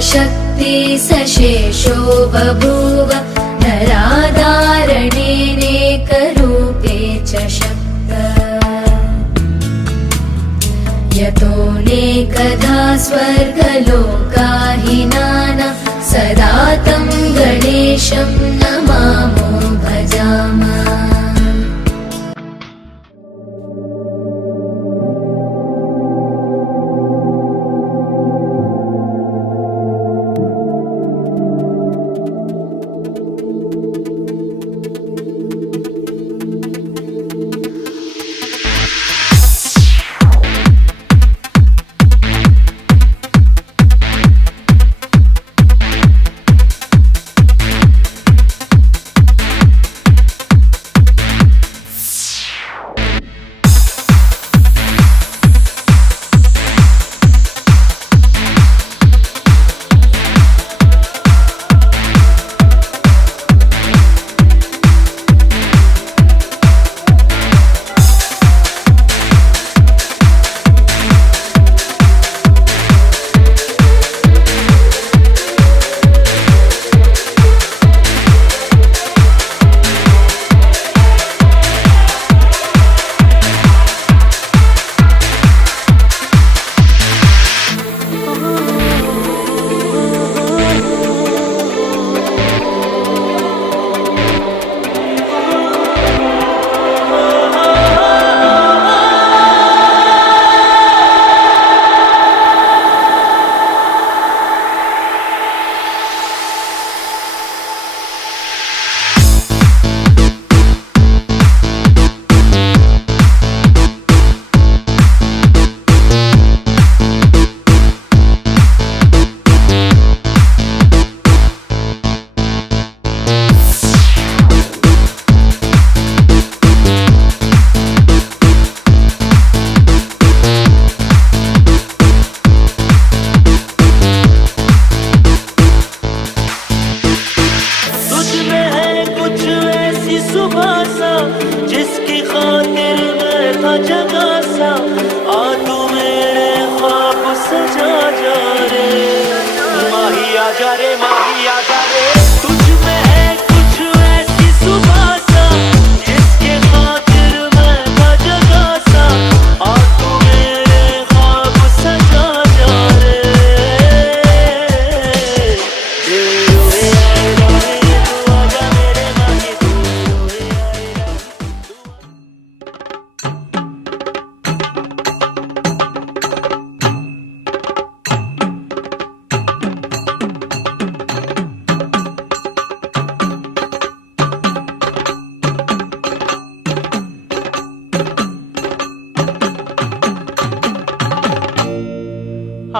शक्ति सशेषो बभूव नराधारणेनेकरूपे च शक्त यतोऽनेकधा स्वर्गलोकाहिनाना सदा तं गणेशं नमामो भजामः।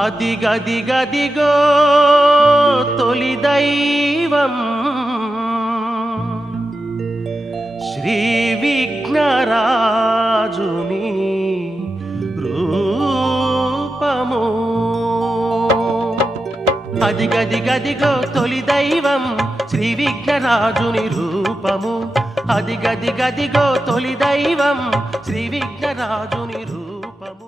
అదిగదిగదిగో తొలి దైవం శ్రీ విఘ్నరాజుని రూపము. అదిగదిగదిగో తొలి దైవం శ్రీ విఘ్నరాజుని రూపము. అదిగదిగదిగో తొలి దైవం శ్రీ విఘ్నరాజుని రూపము.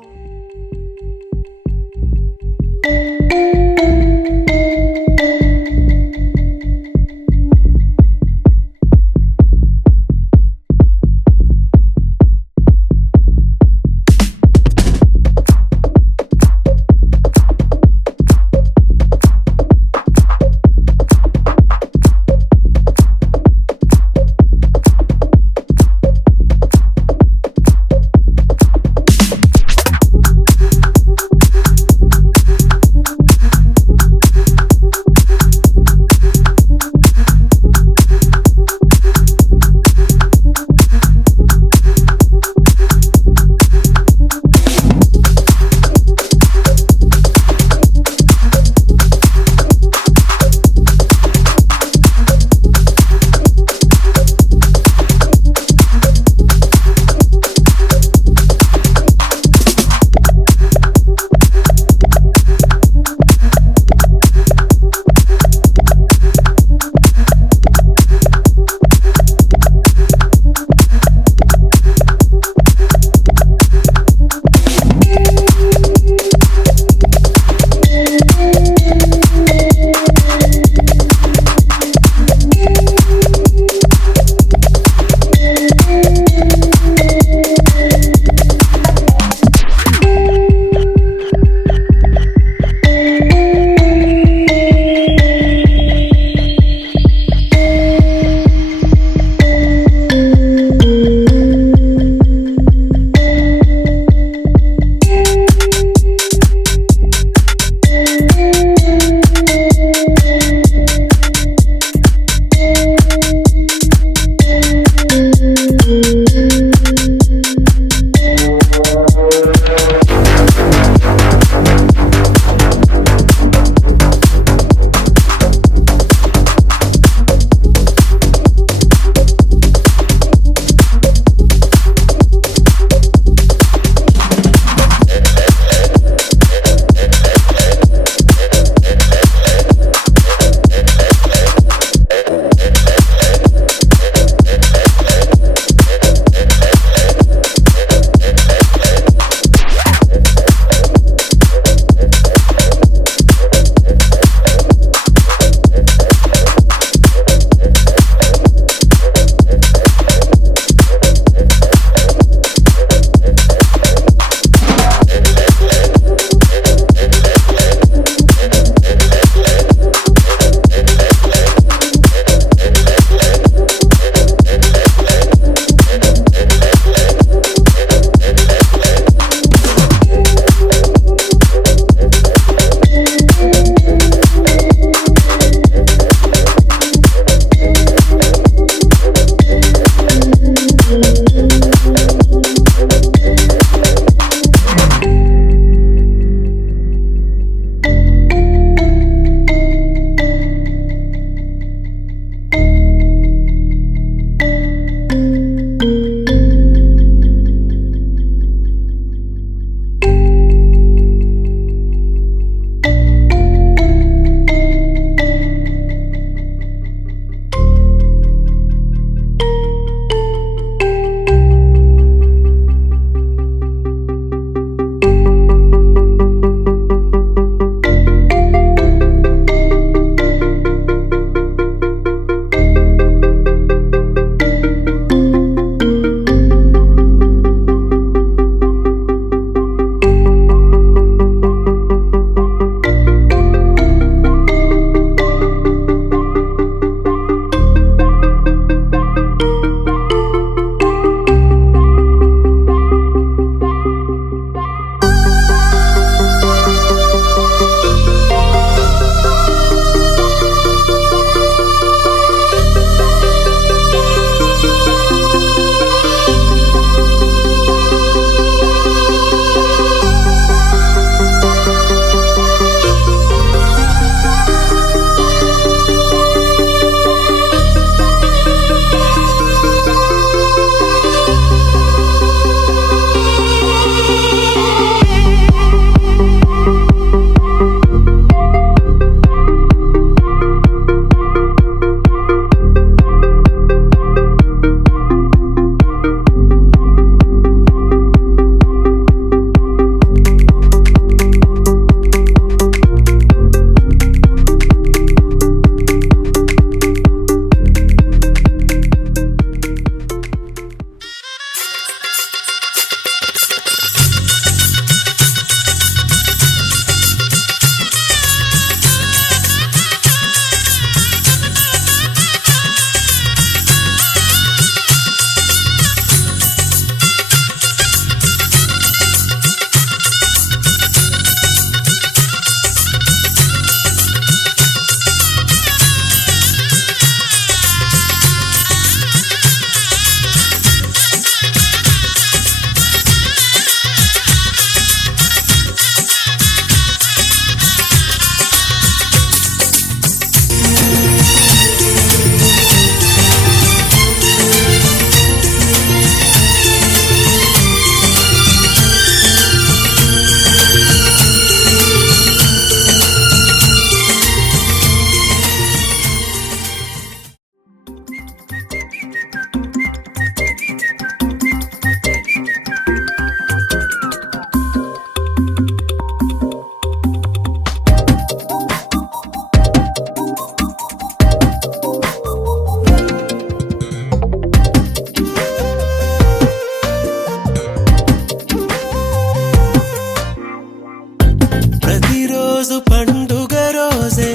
పండుగ రోజే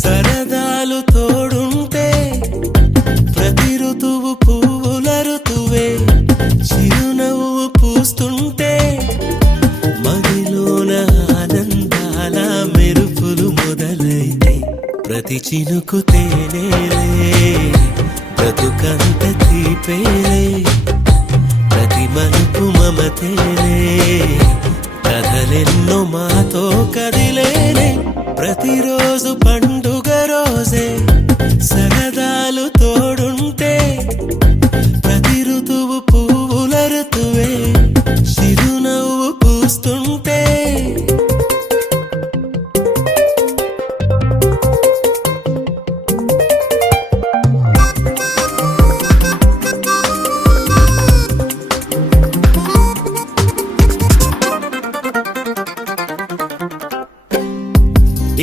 సరదాలు తోడుంటే ప్రతి ఋతువు పువ్వుల ఋతువే చిరునవ్వు పూస్తుంటే మదిలోన ఆనందాల మెరుపులు మొదలైతే ప్రతి చినుకు తేనేలే బ్రతుకంత తీపేలే ప్రతి మలుపు మమతేలే కథలెన్నో మాతో కదిలేనే ప్రతిరోజు పండుగ రోజే సరదాలు తోడుంటే ప్రతి ఋతువు పువ్వుల ఋతువే చిరునవ్వు పూస్తుంటే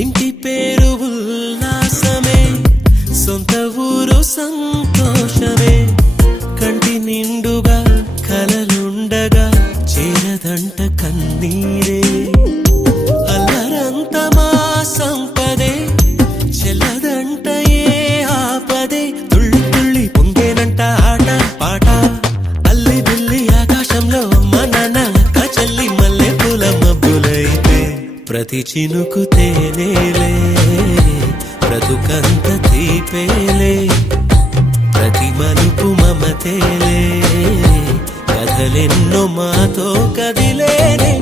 ఇంటి పేరు ఉల్లాసమే సొంత ఊరు సంతోషమే కంటి నిండుగా కలలుండగా చేరదంట కన్నీరే అల్లరంత మా సంపదే చెల్లదంట ఏ ఆపదే తుళ్ళి తుళ్ళి పొంగేనంట ఆట పాట అల్లి బిల్లి ఆకాశంలో అమ్మ నాన్న అక్క చెల్లి మల్లె పూల మబ్బులైతే ప్రతి చినుకు తేనేలే బ్రతుకంత తీపేలే ప్రతి మలుపు మమతేలే కథలెన్నో మాతో కదిలేనే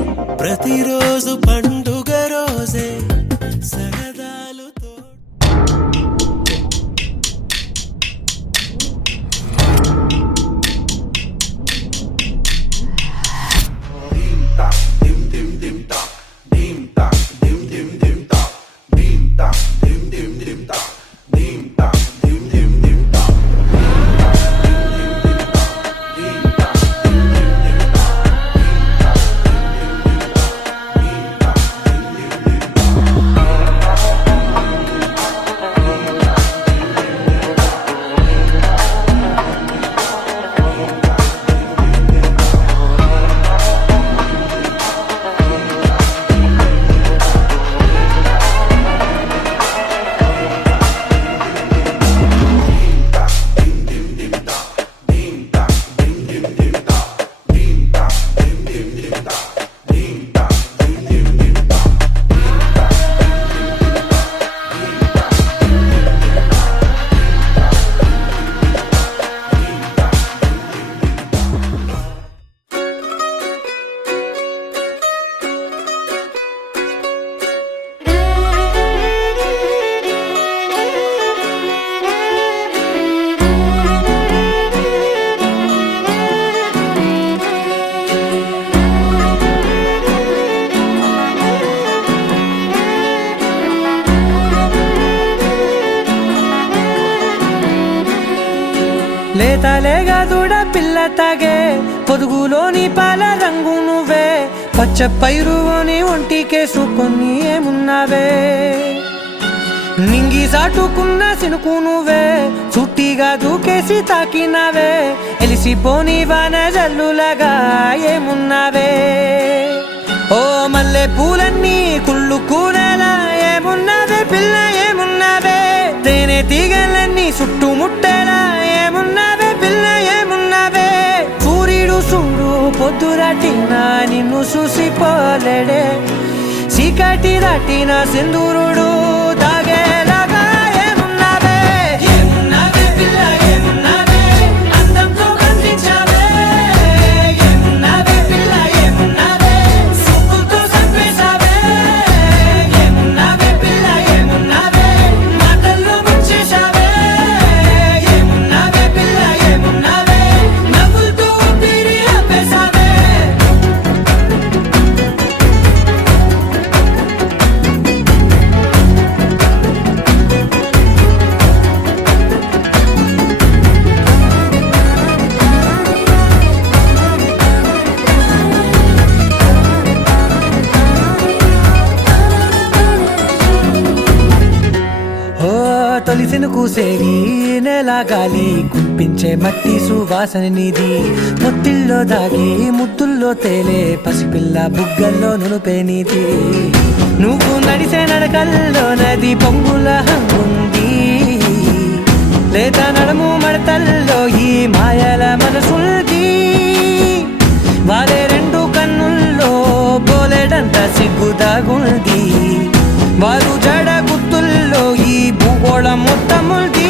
ప్రతిరోజు పండుగ రోజే సరదాలు లేతలేగా దూడ పిల్ల తాగే పొదుగులోని పాల రంగు నువ్వే పచ్చ పైరుని ఒంటికేసుకొని ఏమున్నావే నింగి సాటుకున్న సినుకు నువ్వే చుట్టిగా దూకేసి తాకినావే ఎలిసిపోని వాన జల్లులగా ఏమున్నావే ఓ మల్లె పూలన్నీ కుళ్ళు కూరలా ఏమున్నావే పిల్ల ఏమున్నావే తేనె తీగలన్నీ చుట్టుముట్టేలా ఏమున్నావే పిల్ల ఏమున్నావే సూర్యుడు చూడు పొద్దురాటిన నిన్ను చూసిపోలేడే చీకటి దాటిన సింధూరుడు తాగేలాగా ఏమున్నావే ఏమున్నావే పిల్ల ఏమున్నావే అందంతో కనిపించావే ఏమున్నావే పిల్ల ఏమున్నావే సుక్కుతో చంపేశావే ఏమున్నావే పిల్ల ఏమున్నావే మాటల్లో ముంచేశావే ఏమున్నావే పిల్ల ఏమున్నావే నవ్వులతో ఊపిరి ఆపేశావే తొలిసిన కూసేరి నెల గాలి కుప్పించే మట్టి సువాసన నీది ముత్తిల్లో దాగి ముద్దుల్లో తేలే పసిపిల్ల బుగ్గల్లో నునుపే నీది నువ్వు నడిసే నడకల్లో నది పొంగుల హంగుంది లేత నడుము మడతల్లో ఈ మాయల మనసుల్ది వారే రెండు కన్నుల్లో బోలెడంత సిగ్గుదాగుంది వారు జడ గుర్తుల్లో ఈ భూగోళం మొత్తముల్ది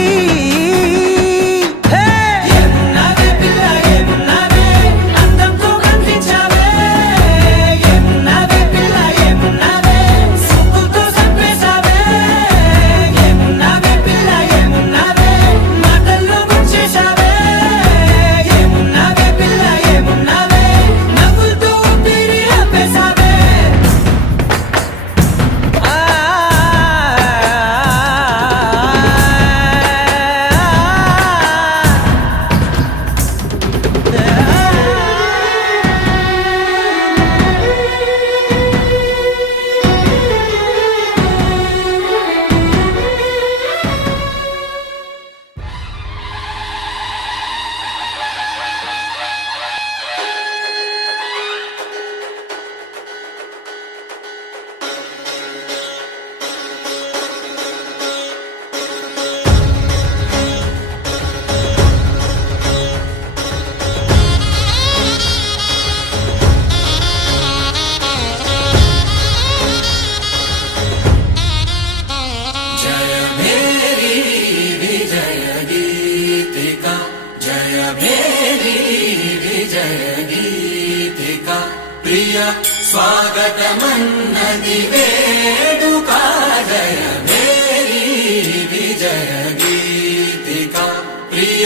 ప్రియ స్వాగతమన్నది వేడుక జయ మేరీ విజయ గీతిక ప్రియ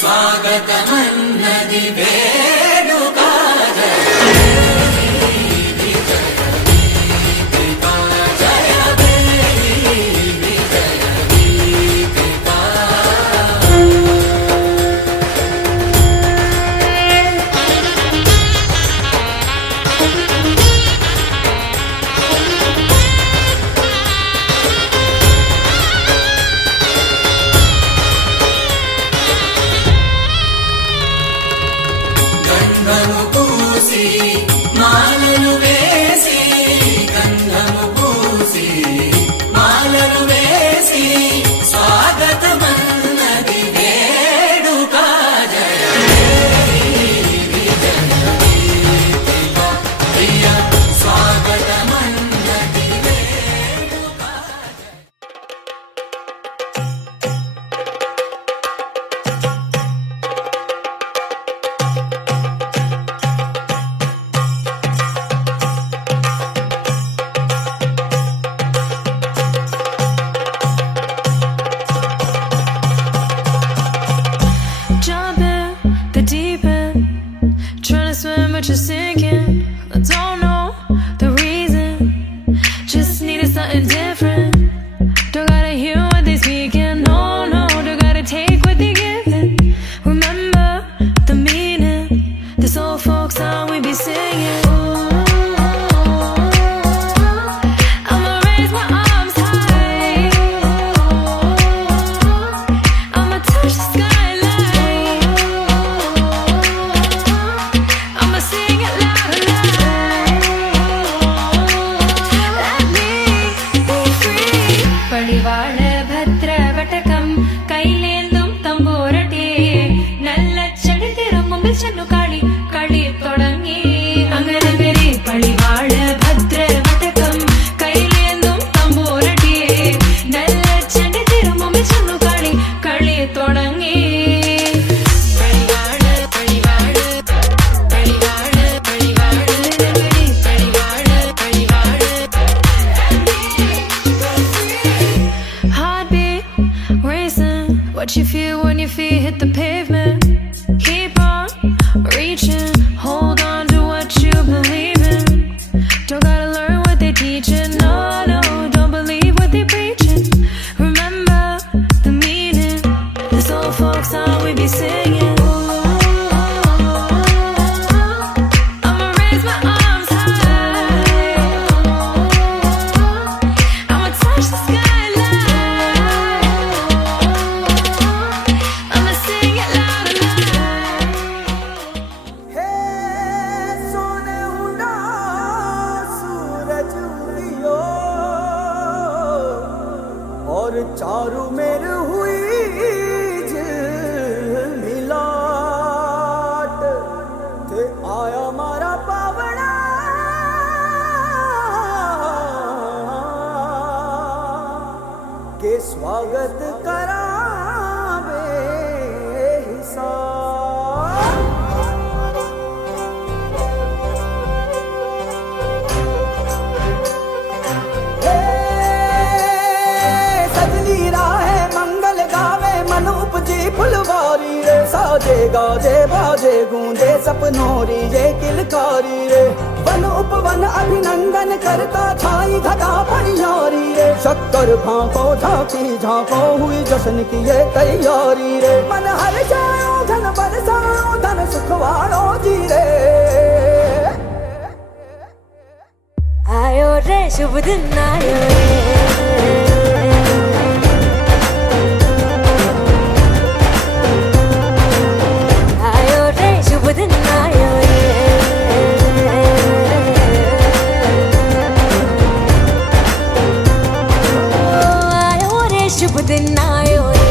స్వాగతమన్నది వేడుక జయ మేరీ విజయ గీతిక జయ మేరీ విజయ గీతిక గంధము పూసి మాలలు వేసి గంధము పూసి మాలలు వేసి స్వాగతమన్నది వేడుక జయ విజయ గీతిక ప్రియ స్వాగతమన్నది వేడుక Jump in the deep end, trying to swim but you're sinking. I don't know the reason, just needed something different. Don't gotta hear what they speaking, no, no, don't gotta take what they giving. Remember the meaning, this old folk song we be singing. I'ma raise my arms high, I'ma touch the skyline, I'ma sing it loud and loud. Let me be free. பழிவாழ பத்ர வட்டகம் கையிலேந்தும் தம்போரட்டே நல்ல செடி திரும்பும் சென்னு காளி களி தொடங்கி அங்கனங்கரே பழிவாழ பத்ர வட்டகம் கையிலேந்தும் தம்போரட்டே நல்ல செடி திரும்பும் சென்னு காளி களி தொடங்கி பழிவாழ பழிவாழ பழிவாழ பழிவாழ பழிவாழ பழிவாழ Heartbeat racing, what you feel when your feet hit the pavement. Keep on reaching, hold on to what you believe in. Don't gotta learn what they teaching, no, no, don't believe what they preaching. Remember the meaning, this old folk song we be singing. I'ma raise my arms high, I'ma touch the skyline, मारू मेरी हुई मिलाट ते आया मारा पावड़ा के स्वागत करावे हिसाब फुलवारी रे साजे गाजे बाजे गूंजे सपनोरी ये किलकारी रे वन उपवन अभिनंदन करता छाई घटा परियारी रे शक्कर भांको झांकी झांको हुई जश्न की ये तैयारी रे मन हर जाओ धन बरसाओ धन सुखवाड़ो जी रे आयो रे शुभ दिन आयो रे शुभ दिन आयो रे आयो रे शुभ दिन आयो रे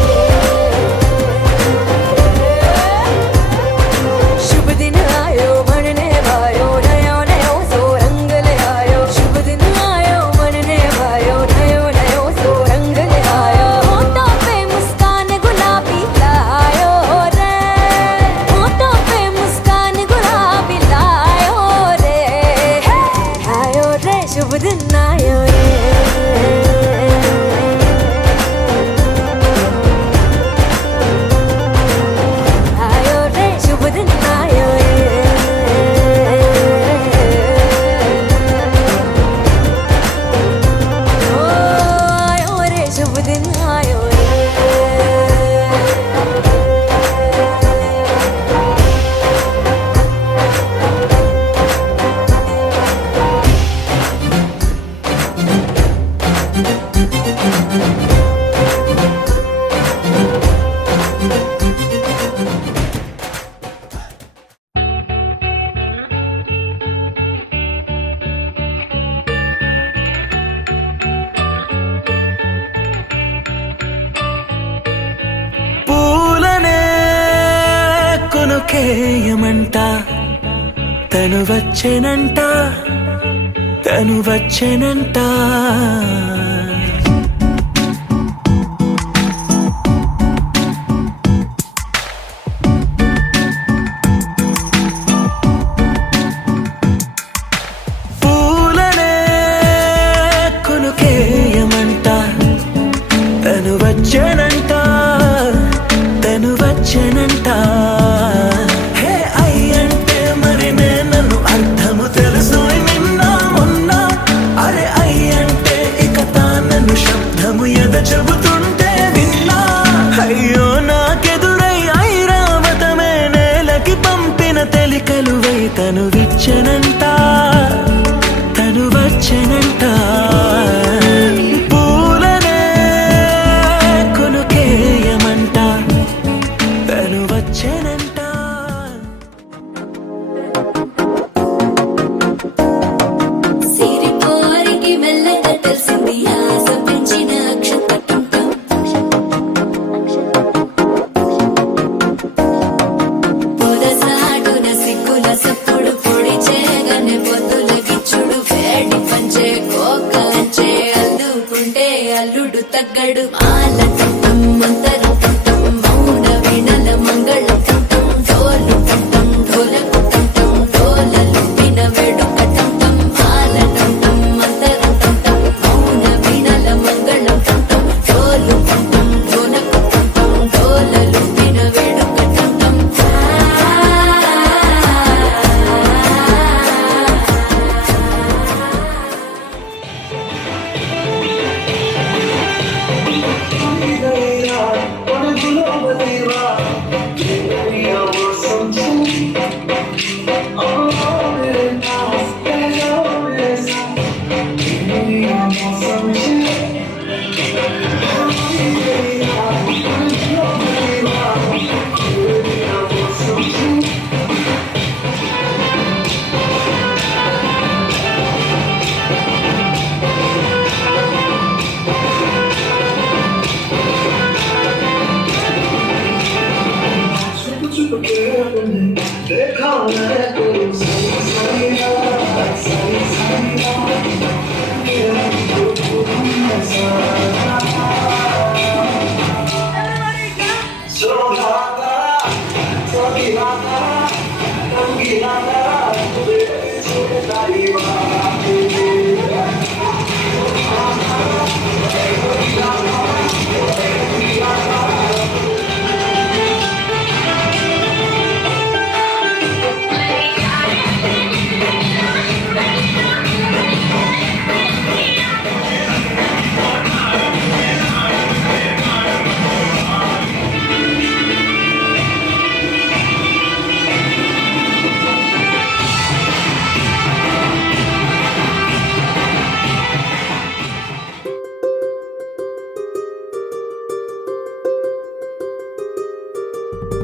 शुभ दिन आयो बनने भायो नयो नयो सो रंग ले आयो शुभ दिन आयो बनने भायो नयो नयो सो रंग ले आयो होठों पे मुस्कान गुलाबी लायो रे होठों पे शुभ दिन आयो रे आयो रे शुभ दिन आयो रे ओ आयो रे शुभ दिन आयो रे కేయమంట తను వచ్చేనంట తను వచ్చేనంట పూలనే కొనుకేయమంట తను వచ్చేనంట తను వచ్చేనంట చెబుతుంటే విన్నా అయ్యో నాకెదురై ఐరావతమే నేలకి పంపిన తెలికలువై తను విచ్చెనంట తను వచ్చెనంట పూలనే కొనుకేయమంట తను వచ్చెనంట సిరిపోరికి మెల్లగా తెలిసింది ఆశ పెంచిన పొదసాటున సిగ్గుల సప్పుడు పొడి చేయగా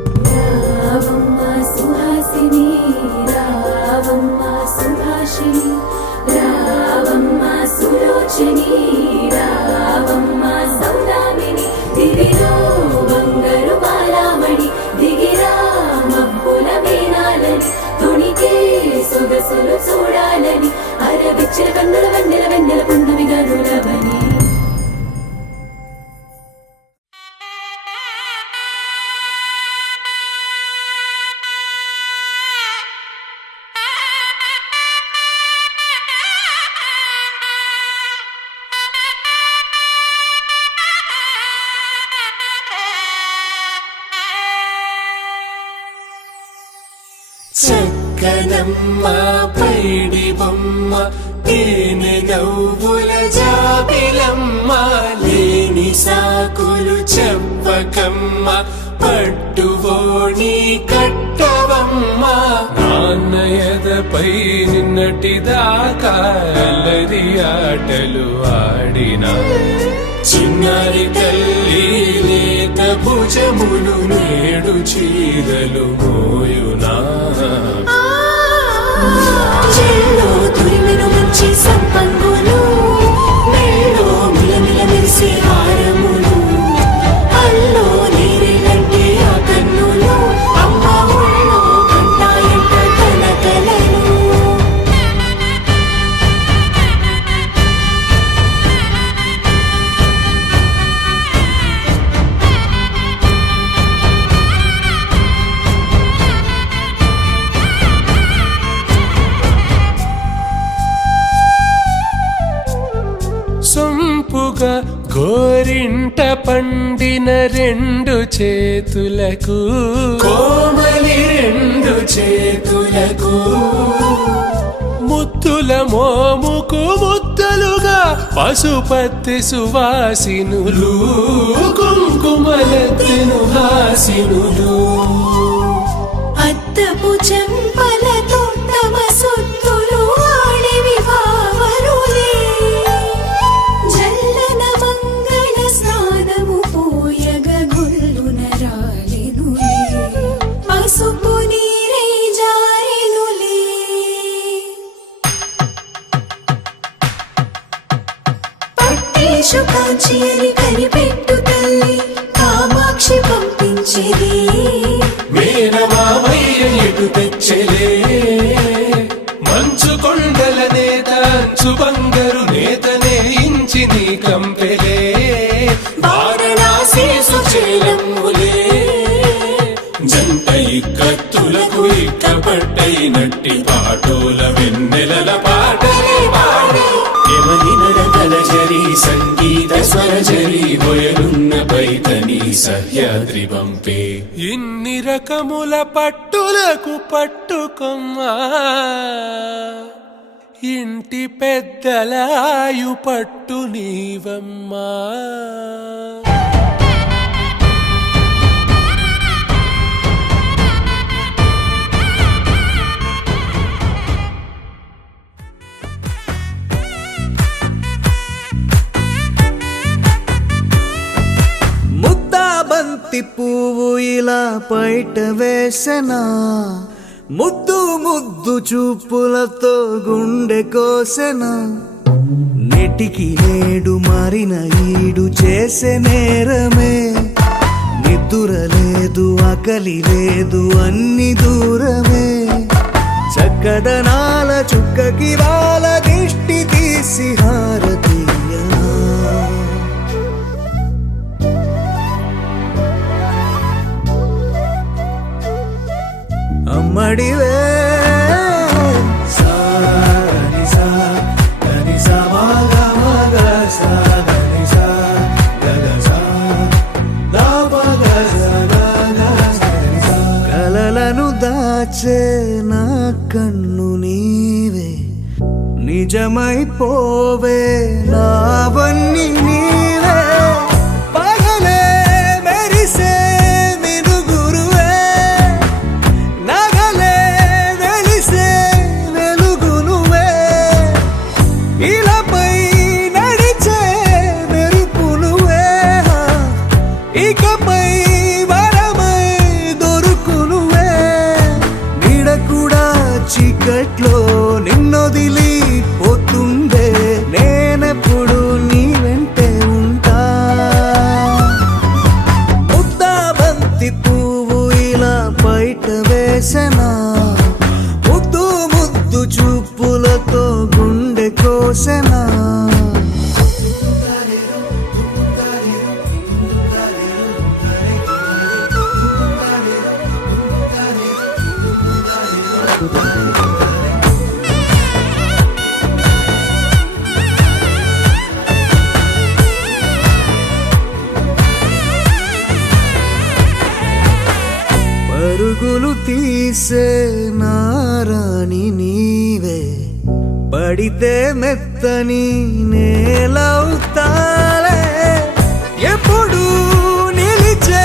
రావమ్మ సుహాసిని రావమ్మ సుభాషిణి రావమ్మ సులోచని రావమ్మ సౌదామిని దివిలో బంగారు బాలామణి దిగిరా మబ్బుల మేనాలని తుణికే సొగసులు చూడాలని అరవిచ్చిన కన్నుల వెన్నెల వెన్నెల పున్నమి గనులవని చక్కనమ్మ పైడి బొమ్మ తేనె నవ్వుల జాబిలమ్మ లేని సాకులు చెప్పకమ్మ పట్టువోణి కట్టవమ్మ నాన్నయదపై నిన్నటిదాకా అల్లరి ఆటలు ఆడినా చిన్నారి తల్లి లేత భుజములు నేడు చీరలు మోయునా చెల్లో తురిమెను మంచి సంపంగులు మెల్లో మిలమిల మెరిసే హారములు అల్లో నీరేలంటే ఆ కన్నులు అమ్మ ఒళ్ళో కంటాయంట తన కలను సొంపుగా గోరింట పండిన రెండు చేతులకు కోమలి రెండు చేతులకు ముత్తుల మోముకు ముద్దలుగా పశుపతి సువాసినులు కుంకుమలెత్తెను హాసినులు అద్దపు చెంపలతో తమ సొత్తులు ఆడివి భావరులే జల్లన మంగళ స్నానము పోయగ గొల్లున రాలెనులే పసుపు నీరై జారెనులే పట్టేషు కాంచి అని కనిపెట్టు తల్లి కామాక్షి పంపించేది మేనమామయ్య ఎటు తెచ్చలే మంచు కొండల నేత అంచు బంగారు నేతనే ఇంచి నీ కంపెలే వారణాసి సుచేలమ్ములే జంట ఇక్కత్తులకు ఇక్కపట్టైనట్టి పాటోల వెన్నెలల పాటలే పాడే ఎవరి నడకల జరి సంగీత స్వరజరి బొయలున్న పైతని సహ్యాద్రి పంపే ఇన్ని రకముల పట్టులకు పట్టుకొమ్మా ఇంటి పెద్దలాయు పట్టు నీవమ్మా బంతి పువ్వు ఇలా బయట వేసెనా ముద్దు ముద్దు చూపులతో గుండె కోసెనా నెటికి నేడు మారిన ఈడు చేసే నేరమే నిద్ర లేదు ఆకలి లేదు అన్ని దూరమే చక్కదనాల చుక్కకి వాళ్ళ దిష్టి తీసి హారతీయనా అమ్మడివే సారని నిజమైపోవే నావన్నీ నీవే పగలే మెరిసే మినుగురువే నగలే వెలిసే వెలుగునువే ఇలాపై నడిచే మెరుపునువే ఇకపై వరమై దొరుకునువే నీడ కూడా చీకట్లో నిన్నొదిలి పోతుందే నేనెప్పుడు నీ వెంటే ఉంటా ముద్దాబంతి పువ్వు ఇలా బయట వేసెనా ముద్దు ముద్దు చూపులతో గుండె కోసెనా పరుగులు తీసే నారాణి నీవే పడితే మెత్తని నేలవుతాలే ఎప్పుడు నిలిచే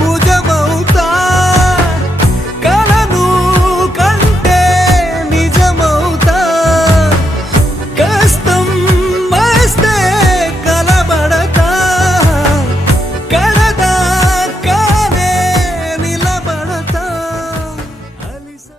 భుజమవుతా కలను కంటే నిజమవుతా కష్టం వస్తే కలబడతా కడదాకానే నిలబడతా అలిసా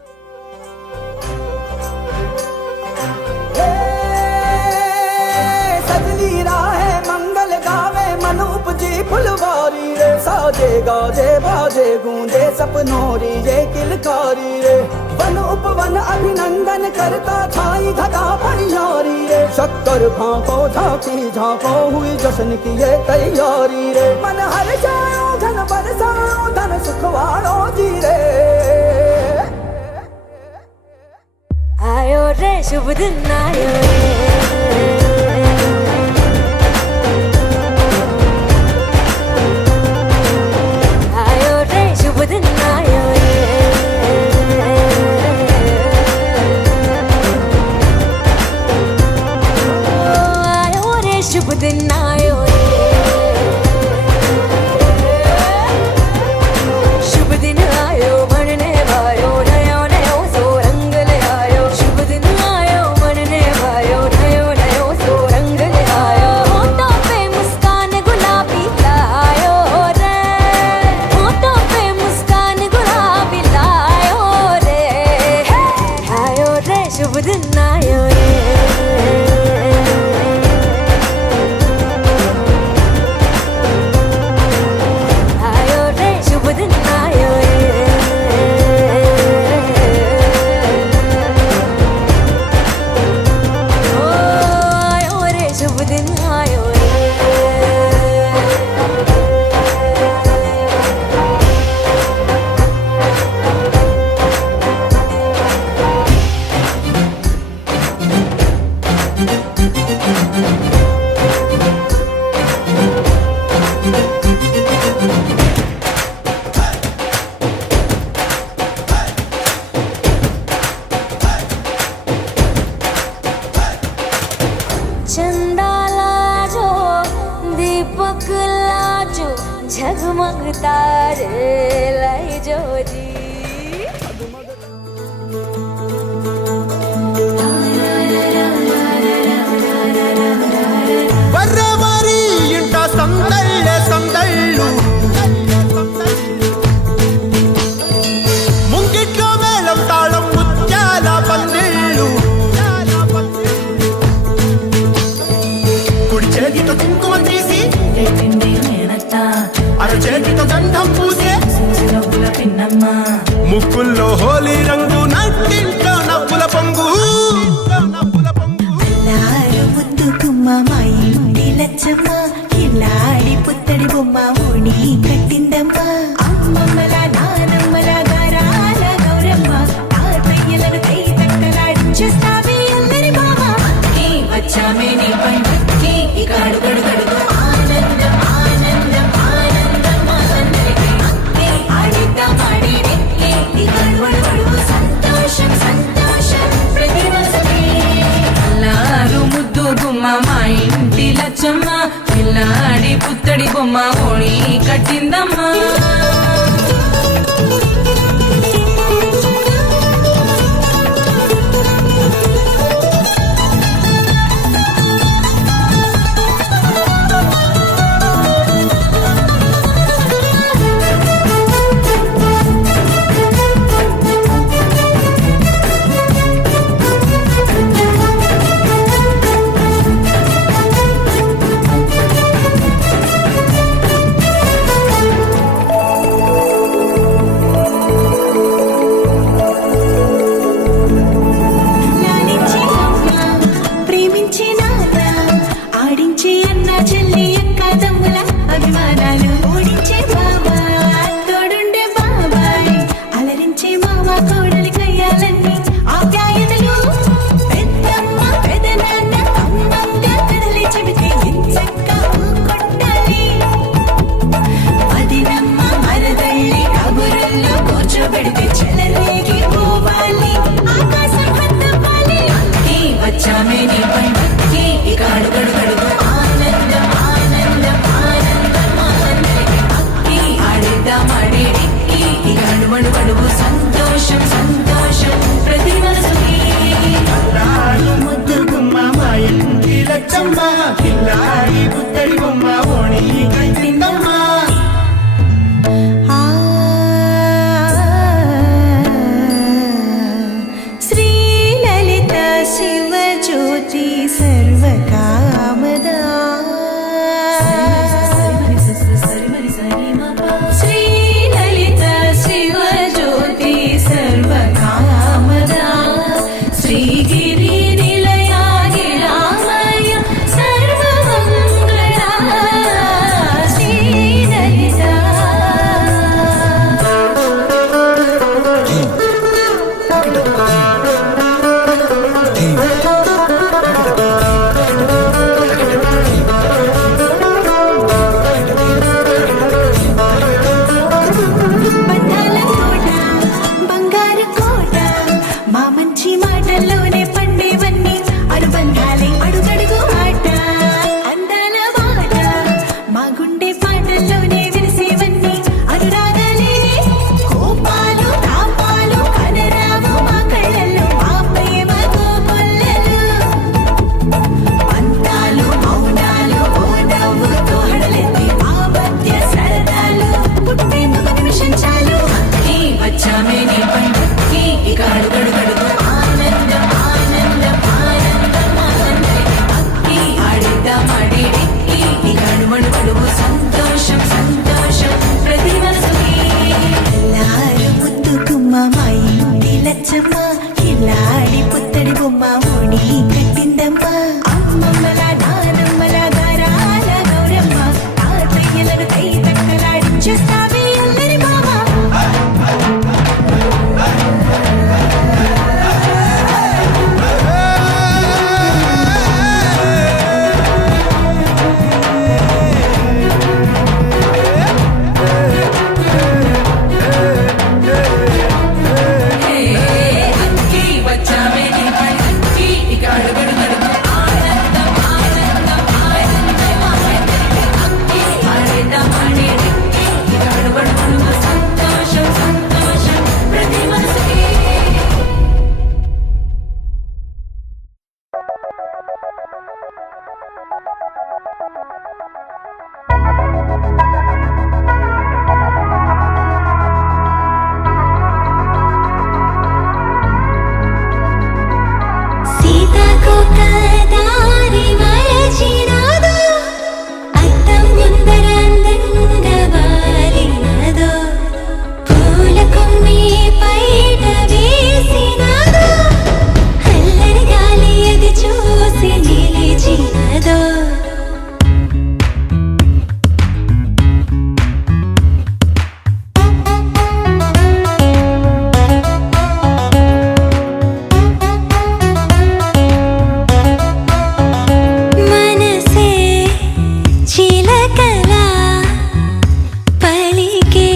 सजनी राहे मंगल गावे मन उपजी फुलवारी रे साजे गाजे बाजे गूंजे सपनोरी ये किलकारी रे वन उपवन अभिनंदन करता छाई घटा परियारी रे शक्कर भांको झांकी झांको हुई जश्न की ये तैयारी रे मन हर जाओ धन बरसाओ धन सुखवाड़ो जी रे आयो रे शुभ दिन आयो रे आयो रे शुभ दिन आयो रे आयो रे शुभ दिन आयो रे शुभ दिन आयो बनने वायो नयो नयो सो रंग ले आयो शुभ दिन आयो बनने वायो नयो नयो सो रंग ले आयो होठों पे मुस्कान गुलाबी लायो रे होठों पे मुस्कान गुलाबी लायो रे आयो रे शुभ दिन आयो रे आयो रे शुभ दिन आयो रे ओ आयो रे शुभ दिन आयो रे चंदा लाजो दीपक लाजो झगमग तारे लाई जो जी వర్రవారి ఇంట సందళ్ళే సందళ్ళు ముంగిట్లో మేళం తాళం ముత్యాల పందిళ్ళు కుడి చేతితో కుంకుమ తీసి అరచేతితో గంధం పూసే ముక్కుల్లో హోలీ రంగు నట్టింట్లో నవ్వుల పొంగు ముద్దు గుమ్మ మా ఇంటి లచ్చమ్మ కిల్లాడి పుత్తడి బొమ్మ ఓడి కట్టిందమ్మ అమ్మమ్మల నానమ్మల గారాల గౌరమ్మ తాతయ్యలను కై తక్కలాడించేస్తావి అందరి బావ వచ్చామే నీ పండుగకి ఇక అడుగడు గడుగు ఆనందం ఆనందం ఆనందం అందరికీ ఆడిద్దాం ఆడి ఇక అడుగడు గడుగు సంతోషం సంతోషం ప్రతి బొమ్మ మా ఇంటి లచ్చమ్మ పిల్లాడి పుత్తడి బొమ్మ ఓణి కట్టిందమ్మా లాలించి అమ్మ, ప్రేమించి నాన్న, ఆడించి అన్న చెల్లి అక్క తమ్ముల అభిమానాలు ఓడించే బాబా తోడుండే బాబాయ్ అలరించే మామ కోడలి కయ్యాలన్నీ ఆప్యాయతలు పెద్దమ్మ పెదనాన్న అమ్మంగా కథలి చెబితే ఎంచక్క కొట్టాలి అదినమ్మ మరదళ్ళి కబురుల్లో కూర్చోబెడితే చెలరేగి పోవాలి ఆకాశం హద్దవాలి అక్కి వచ్చామే నీ పండక్కి ఇక అడుగడుగడుగు ఆనందం ఆనందం ఆనందం ఆనందం అక్కి ఆడిద్దాం ఆడేడిక్కి ఇక అడుగడుగడుగు సంతోషం సంతోషం ప్రతి మనసుకి ముద్దు గుమ్మ మా ఇంటి లచ్చమ్మ పిల్లాడి పుత్తడి బొమ్మ ఓణి కట్టిందమ్మా శ్రీ లలిత శివ జ్యోతి సర్వకామదా శ్రీ లలిత శివ జ్యోతి సర్వకామదా శ్రీగిరి నిలయాగిరామయ సర్వమంగళ శ్రీ లలిత బంధాల కోట బంగారు కోట మా మంచి మాటల్లోనే పండేవన్నీ అనుబంధాలే అడుగడుగు ఆట అందాల మాట మా గుండె పాటల్లోనే విరిసేవన్నీ అనురాగాలే కోపాలు తాపాలు కనరావు మా కళ్ళల్లో మా ప్రేమ కోకొల్లలు అంతాలు మౌనాలు ఓ నవ్వుతో హడలెత్తి మా మధ్య సరదాలు పుట్టేందుకు నిమిషం చాలు అక్కి వచ్చామే నీ పండక్కి ఇక అడుగడుగడుగు ఆనందం ఆనందం ఆనందం ఆనందం అక్కి ఆడిద్దాం ఆడేడిక్కి ఇక అడుగడుగడుగు సంతోషం సంతోషం ప్రతి మనసుకి ఎల్లారు ముద్దు గుమ్మ మా ఇంటి లచ్చమ్మ కిల్లాడి పుత్తడి బొమ్మ ఓణి కట్టిందమ్మ అమ్మమ్మల నానమ్మల గారాల గౌరమ్మ తాతయ్యలను కై తక్కలాడించేస్తావే అల్లరి మామ అక్కి వచ్చామే నీ పండక్కి ఇక అడుగడుగడుగు ఆనందం ఆనందం ఆనందం ఆనందం అక్కి ఆడిద్దాం ఆడేడిక్కి ఇక అడుగడుగడుగు సంతోషం సంతోషం ప్రతి మనసుకి సీతాకోక దారి మరచినాదో అద్దం ముందర అందంగా వాలినాదో పూల కొమ్మి పైట వేసినాదో అల్లరి గాలి అది చూసి నిలిచినాదో మనసే చిలకలా పలికే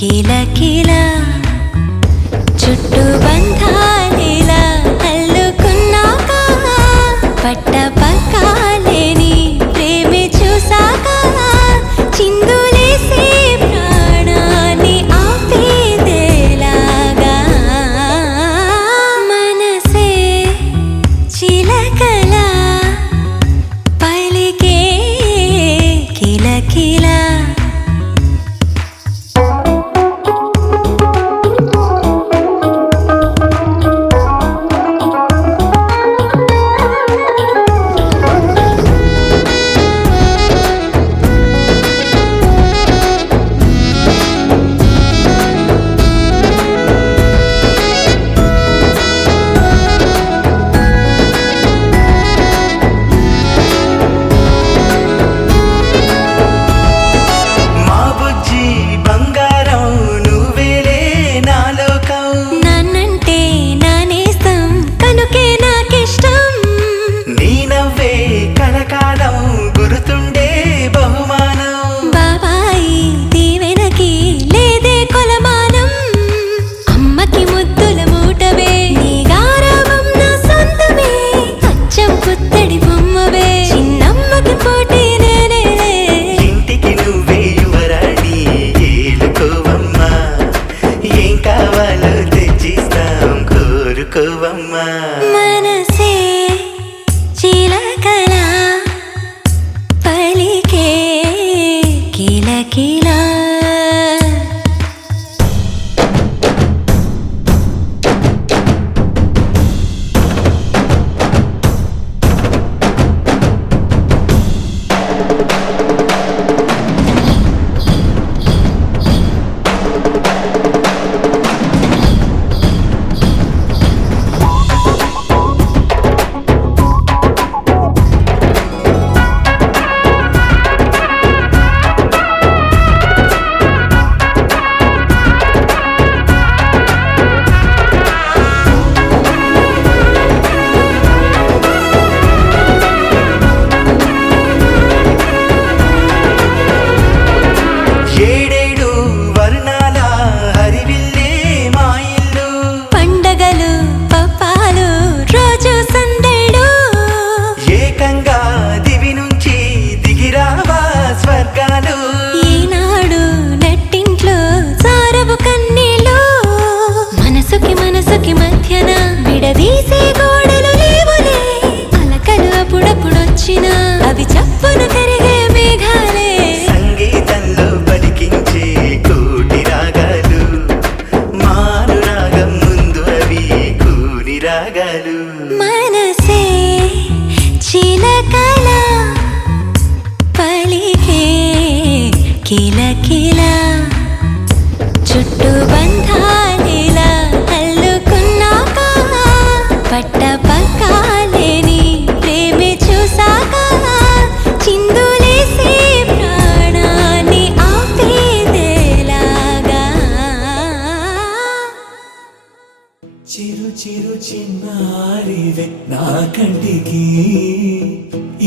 కిలకిలా చుట్టూ బంధాలిలా అల్లుకున్నాక పట్ట కాలేని ప్రేమే చూసాక చిందులేసే ప్రాణాన్ని ఆపేదేలాగా చిరు చిరు చిన్నారివే నా కంటికి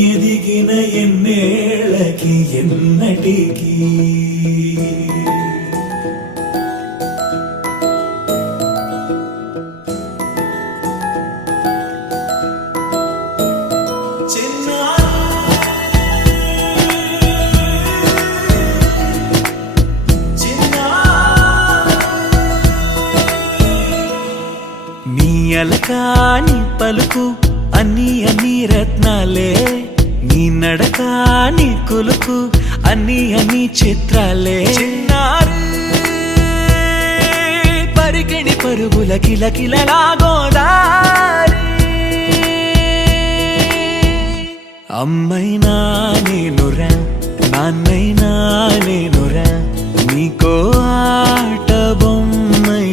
ఎదిగిన ఎన్నేళ్ళకి ఎన్నటికి నీ అలకాని పలుకు అన్ని అన్ని రత్నాలే నీ నడక నీ కులుకు అన్ని అన్ని చిత్రాలే చిన్నారి పరికిణి పరుగుల కిలకిలలా గోదారి అమ్మైనా నేనురా నాన్నైనా నేనురా నీకో ఆట బొమ్మై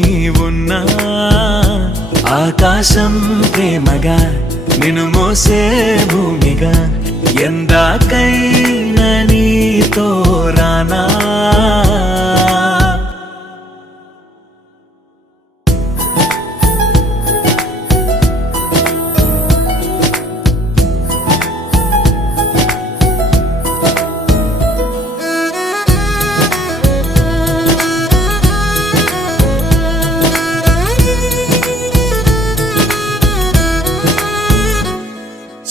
ఉన్నా ఆకాశం ప్రేమగా నిన్ను మోసే భూమిగా ఎందాకైనా నీతో రానా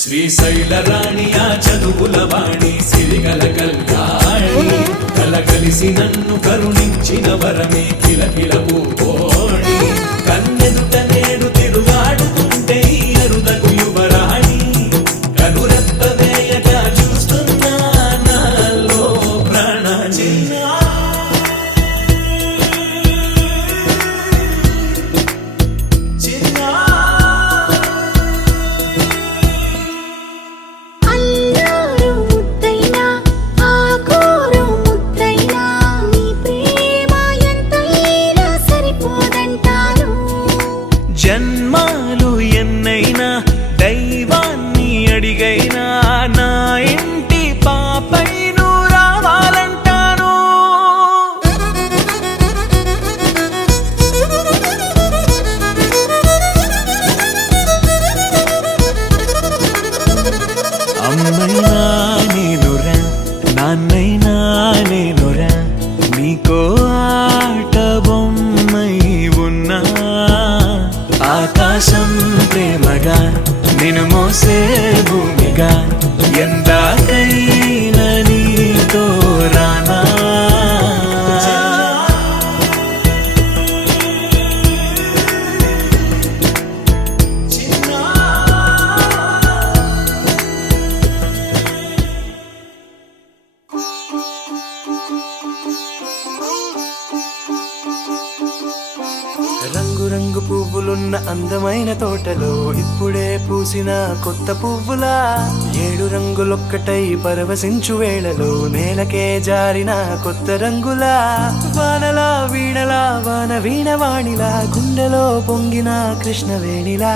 శ్రీశైల రాణి ఆ చదువుల వాణి సిరిగల కళ్యాణి కలగలిసి నన్ను కరుణించిన వరమే కిలకిల పూకోణి కన్నెదుట నేడు తిరుగాడుతుంటే ఈ అరుదకు యువరాణి కనురెప్ప వేయగా చూస్తున్నా నాలో ప్రాణ అల్లారు ముద్దైనా ఆకూరు ముద్దైనా నీ ప్రేమ ఎంతైనా సరిపోదంటాను జన్మాలు ఎన్నైనా దైవాన్ని అడిగైనా నా ఇంటి పాపై నువ్వు రావాలంటాను అమ్మైనా నేనురా నాన్నైనా నేనురా నీకో ఆట బొమ్మై ఉన్నా ఆకాశం ప్రేమగా నిన్ను మోసే భూమిగా ఎందాకైనా నీతో రానా రంగు రంగు పువ్వులున్న అందమైన తోటలో ఇప్పుడే పూసిన కొత్త పువ్వులా 7 రంగులొక్కటై పరవశించు వేళలో నేలకే జారిన కొత్త రంగులా వానలా వీణలా వాన వీణవాణిలా గుండెలో పొంగిన కృష్ణవేణిలా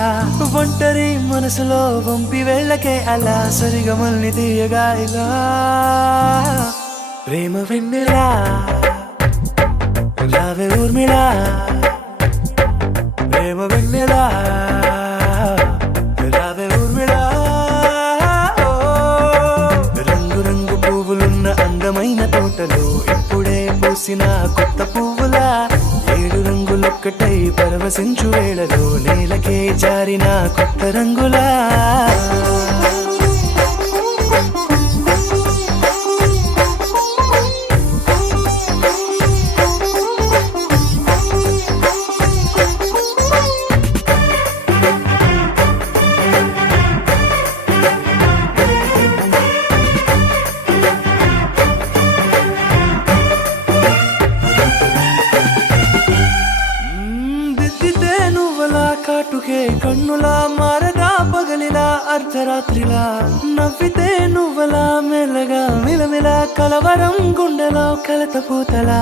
ఒంటరి మనసులో వంపి వెళ్ళకే అలా సరిగమల్ని తీయగా ఇలా ప్రేమ వెన్నెలా రావే ఊర్మిళా ప్రేమ వెన్నెలా రావే ఊర్మిళా రంగు రంగు పువ్వులున్న అందమైన తోటలో ఇప్పుడే పూసిన కొత్త పువ్వులా 7 రంగులొక్కటై పరవశించు వేళలో నేలకే జారిన కొత్త రంగులా దిద్దితే నువ్వలా కాటుకే కన్నులా మారదా పగలిలా అర్ధరాత్రిలా నవ్వితే నువ్వలా మెల్లగా మిలమిల కలవరం గుండెలో కలత పూతలా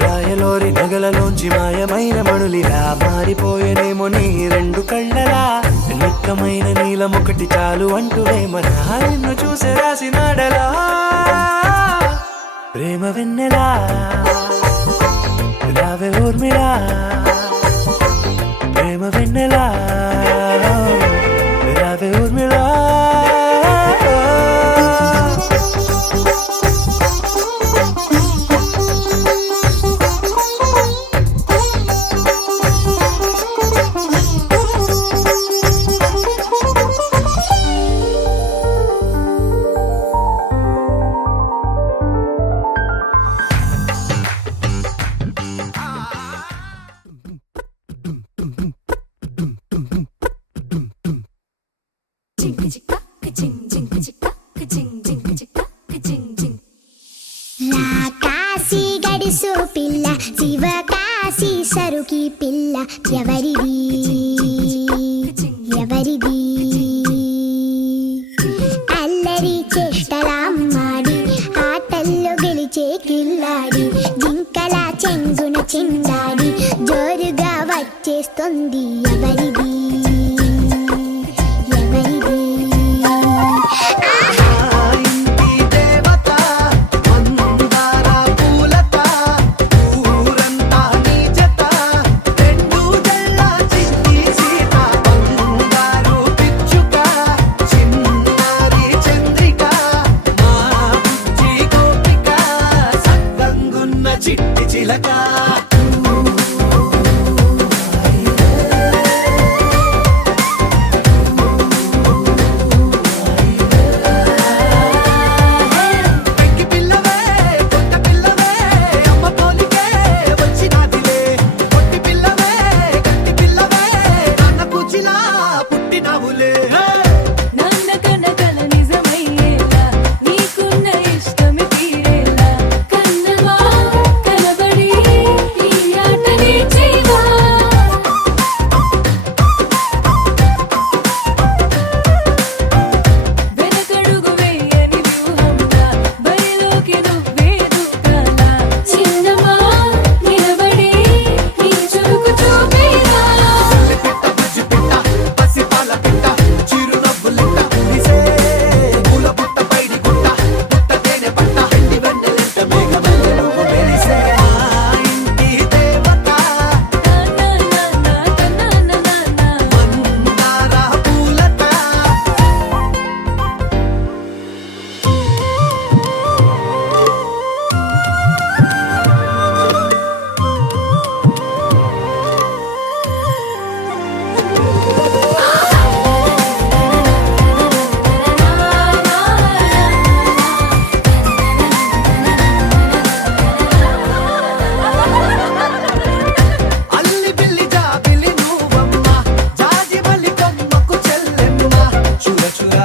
రాయలోరి నగలలోంచి మాయమైన మణులిలా మారిపోయేనేమో నీ రెండు కళ్ళలా నిక్కమైన నీలం ఒకటి చాలు అంటూ వేమన నిన్ను చూసే రాసినాడలా ప్రేమ వెన్నెలా రావే ఊర్మిళా ప్రేమ వెన్నెలా రావే ఊర్మిళా కాశీ గడిసు పిల్ల శివ కాశీ సరుకి పిల్ల ఎవరిది ఎవరిది అల్లరి చేష్టలామ్మాడి ఆటల్లో గెలిచే కిల్లాడి జింకల చెంగున చిందాడి జోరుగా వచ్చేస్తుంది ఎవరిది ఎవరిది చిట్టి చిలక పెంకి పిల్లవే కొత్త పిల్లవే అమ్మ పోలికే వచ్చినాదిలే కొట్టి పిల్లవే గట్టి పిల్లవే అన్న కూచిలా పుట్టినవులే నాన్న కనకల నిజమయ్యేలా నీకున్న ఇష్టమి తీరేలా కన్నవా కనబడి ఈ ఆటని చేయవా వెనకడుగు వేయని వ్యూహంలా బరిలోకి నువ్వే దుఃఖాలా చిన్నవా నిలబడి నీ చురుకు చూపేలా పిట్ట బుజ్జి పిట్ట పసిపాల పిట్ట చిరునవ్వులిట్ట కురిసే పూల పుట్ట పైడి గుట్ట పుట్ట తేనె పట్ట ఎండి వెన్నెలెంట మేఘమల్లె నువ్వు మెరిసే ఆ ఇంటి దేవత మందార పూలత అల్లి బిల్లి జాబిలి నువ్వమ్మ జాజి మల్లి కొమ్మకు చెల్లెమ్మ చూర చూర